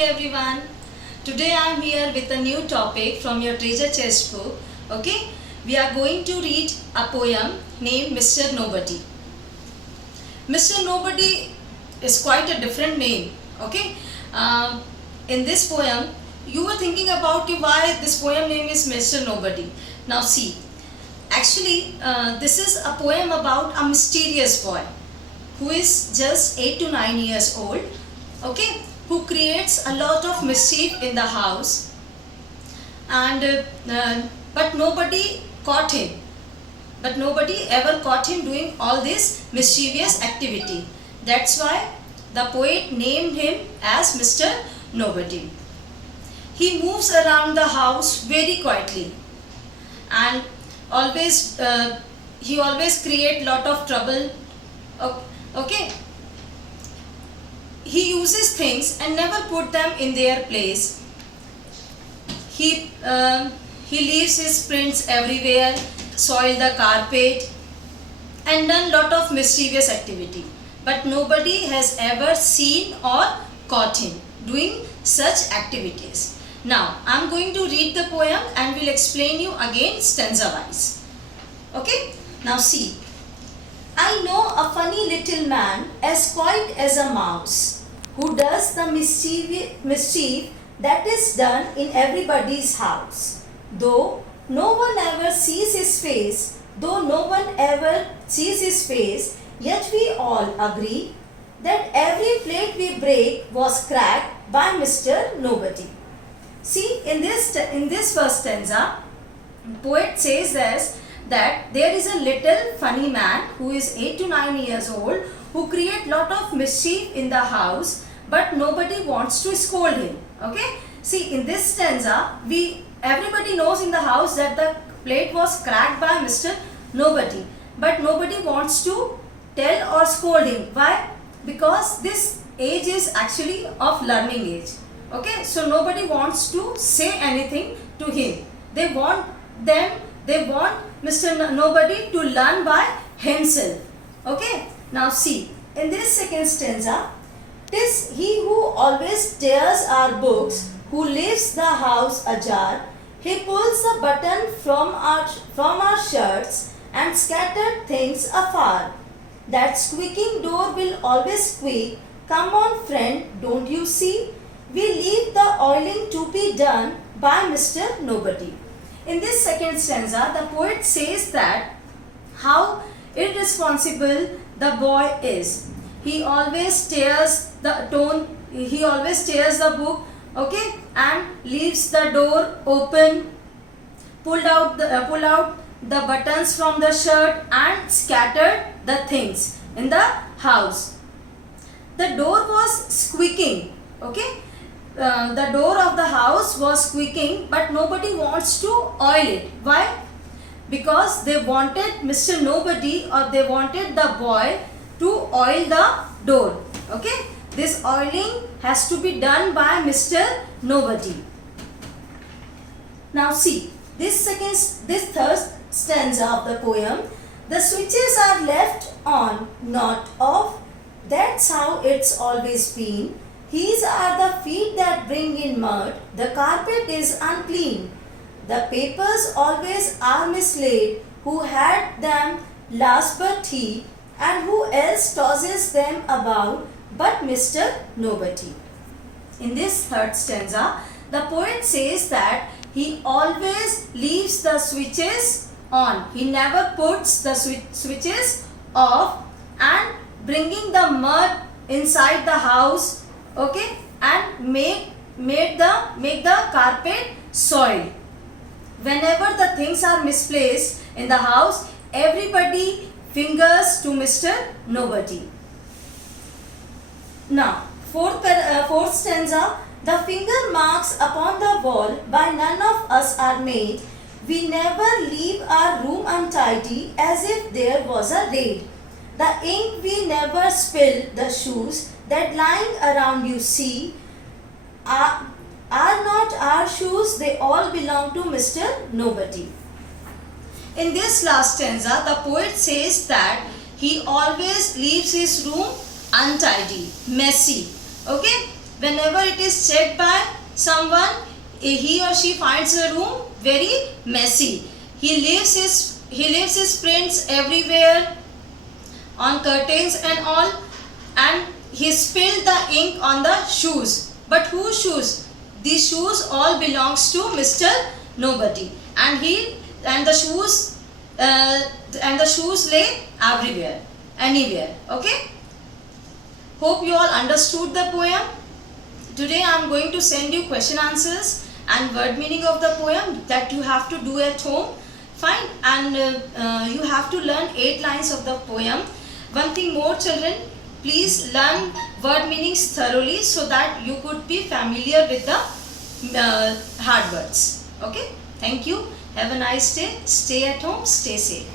morning everyone. Today I am here with a new topic from your treasure chest book. Okay, we are going to read a poem named Mr. Nobody. Mr. Nobody is quite a different name. Okay, in this poem you were thinking about why this poem name is Mr. Nobody. Now see, actually this is a poem about a mysterious boy who is just 8 to 9 years old. Okay, who creates a lot of mischief in the house, and but nobody caught him. But nobody ever caught him doing all this mischievous activity. That's why the poet named him as Mr. Nobody. He moves around the house very quietly, and he always create lot of trouble. Okay. He uses things and never put them in their place. He leaves his prints everywhere, soil the carpet, and done lot of mischievous activity. But nobody has ever seen or caught him doing such activities. Now I am going to read the poem and will explain you again stanza wise. Okay. Now see. I know a funny little man as quiet as a mouse, who does the mischief that is done in everybody's house. Though no one ever sees his face, yet we all agree that every plate we break was cracked by Mr. Nobody. See, in this first stanza, poet says this, that there is a little funny man who is 8 to 9 years old, who create lot of mischief in the house, but nobody wants to scold him. Okay, see, in this stanza everybody knows in the house that the plate was cracked by Mr. Nobody, but nobody wants to tell or scold him. Why? Because this age is actually of learning age. Okay, so nobody wants to say anything to him. They want Mr. Nobody to learn by himself. Okay, now see, in this second stanza, 'tis he who always tears our books, who leaves the house ajar. He pulls the button from our shirts and scattered things afar. That squeaking door will always squeak. Come on friend, don't you see? We leave the oiling to be done by Mr. Nobody. In this second stanza, the poet says that how irresponsible the boy is. He always tears the book, okay, and leaves the door open, pull out the buttons from the shirt and scattered the things in the house. The door was squeaking, okay. The door of the house was squeaking, but nobody wants to oil it. Why? Because they wanted Mr. Nobody, or they wanted the boy to oil the door. Okay, this oiling has to be done by Mr. Nobody. Now see, this third stanza of the poem, the switches are left on, not off. That's how it's always been. His are the feet that bring in mud, the carpet is unclean. The papers always are mislaid, who had them last but he, and who else tosses them about but Mr. Nobody. In this third stanza, the poet says that he always leaves the switches on. He never puts the switches off, and bringing the mud inside the house, okay, and make the carpet soil. Whenever the things are misplaced in the house, everybody fingers to Mr. Nobody. Now, fourth stanza, the finger marks upon the wall by none of us are made. We never leave our room untidy as if there was a raid. The ink we never spill, the shoes that lying around you see are not our shoes, they all belong to Mr. Nobody. In this last stanza, the poet says that he always leaves his room untidy, messy. Okay, whenever it is checked by someone, he or she finds the room very messy. He leaves his prints everywhere on curtains and all, and he spilled the ink on the shoes. But whose shoes? These shoes all belongs to Mr. Nobody, and the shoes lay everywhere, anywhere. Okay. Hope you all understood the poem. Today I am going to send you question answers and word meaning of the poem that you have to do at home. Fine, and you have to learn 8 lines of the poem. One thing more, children, please learn word meanings thoroughly so that you could be familiar with the hard words. Okay, thank you. Have a nice day. Stay at home. Stay safe.